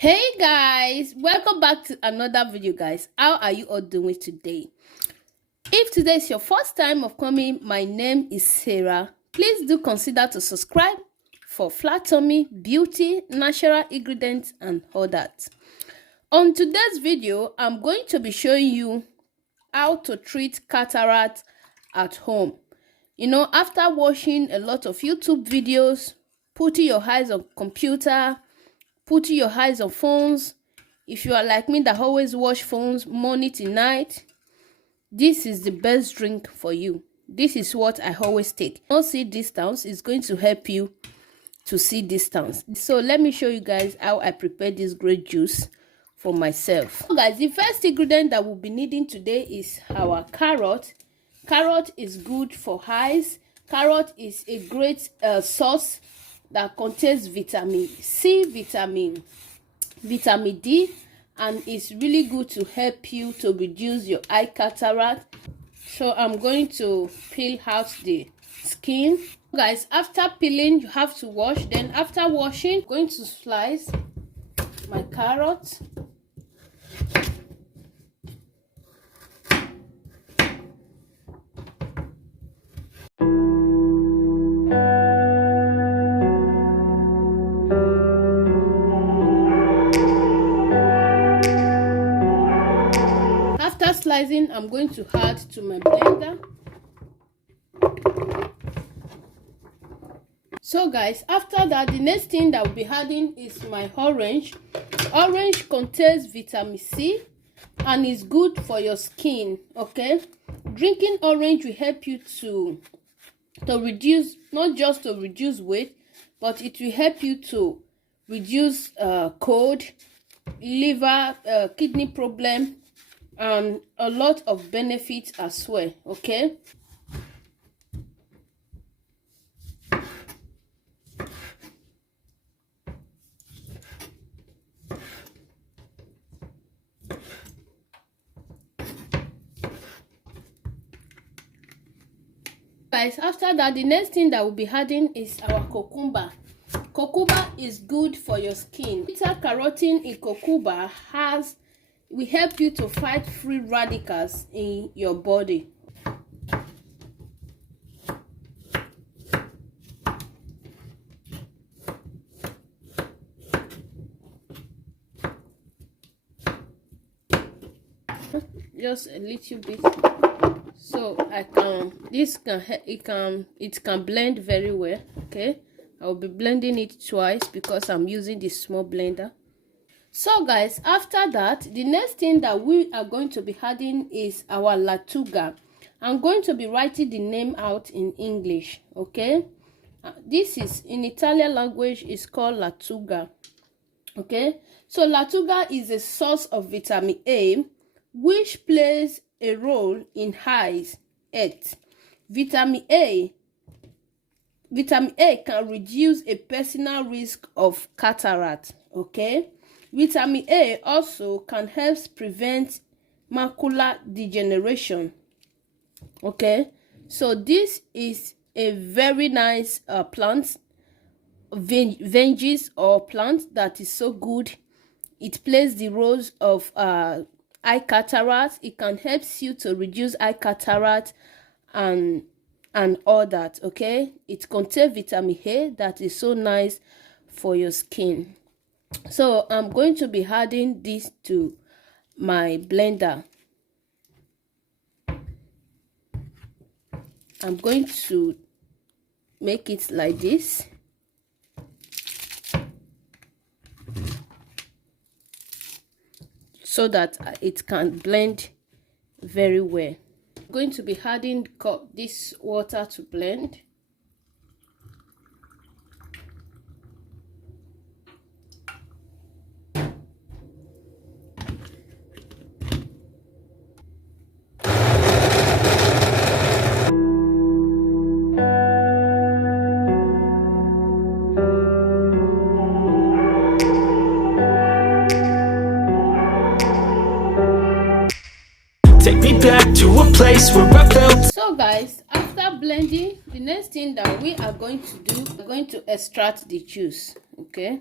Hey guys, welcome back to another video. Guys, how are you all doing today? If today is your first time of coming, my name is Sarah. Please do consider to subscribe for flat tummy, beauty, natural ingredients and all that. On today's video, I'm going to be showing you how to treat cataract at home. After watching a lot of YouTube videos, putting your eyes on computer, putting your eyes on phones, if you are like me that always watch phones morning to night, this is the best drink for you. This is what I always take. Don't see distance, it's going to help you to see distance. So let me show you guys how I prepare this great juice for myself. So guys, the first ingredient that we'll be needing today is our carrot. Carrot is good for eyes. Carrot is a great sauce that contains vitamin C, vitamin D, and it's really good to help you to reduce your eye cataract. So I'm going to peel out the skin. Guys, after peeling, you have to wash. Then after washing, I'm going to slice my carrot. After slicing, I'm going to add to my blender. So guys, after that, the next thing that we'll be adding is my orange. Orange contains vitamin C and is good for your skin. Okay, drinking orange will help you to reduce, not just to reduce weight, but it will help you to reduce cold, liver, kidney problem, and a lot of benefits as well. Okay, guys, after that, the next thing that we'll be adding is our cucumber. Cucumber is good for your skin. Beta carotene in cucumber will help you to fight free radicals in your body. Just a little bit, so it can blend very well. Okay, I'll be blending it twice because I'm using this small blender. So guys, after that, the next thing that we are going to be adding is our lattuga. I'm going to be writing the name out in English. Okay, this is in Italian language, is called lattuga. Okay, so lattuga is a source of vitamin A, which plays a role in eyes health. Vitamin A can reduce a personal risk of cataract. Okay, vitamin A also can help prevent macular degeneration. Okay, so this is a very nice plant, veggies or plant that is so good. It plays the roles of eye cataract. It can help you to reduce eye cataract and all that. Okay, it contains vitamin A that is so nice for your skin. So I'm going to be adding this to my blender. I'm going to make it like this. So that it can blend very well. I'm going to be adding this water to blend. Take me back to a place where I felt. So guys, after blending, the next thing that we are going to do, we're going to extract the juice. Okay,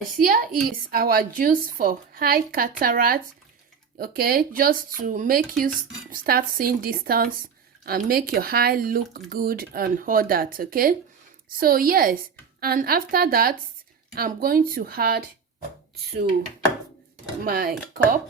Here is our juice for high cataract, okay, just to make you start seeing distance and make your eye look good and all that, okay. So yes, and after that I'm going to add to my cup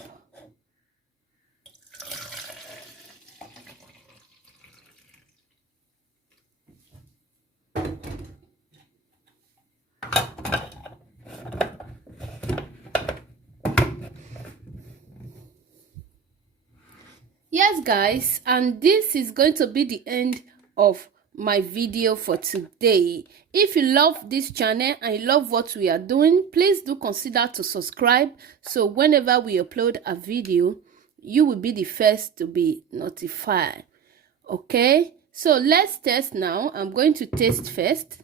yes guys, and this is going to be the end of my video for today. If you love this channel and you love what we are doing, please do consider to subscribe, so whenever we upload a video you will be the first to be notified. Okay, so let's test now. I'm going to taste first.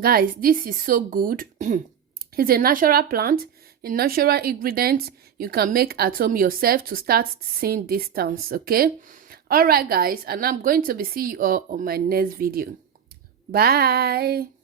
Guys, this is so good. It's a natural plant, a natural ingredient you can make at home yourself to start seeing distance. Okay, all right guys, and I'm going to be seeing you all on my next video. Bye.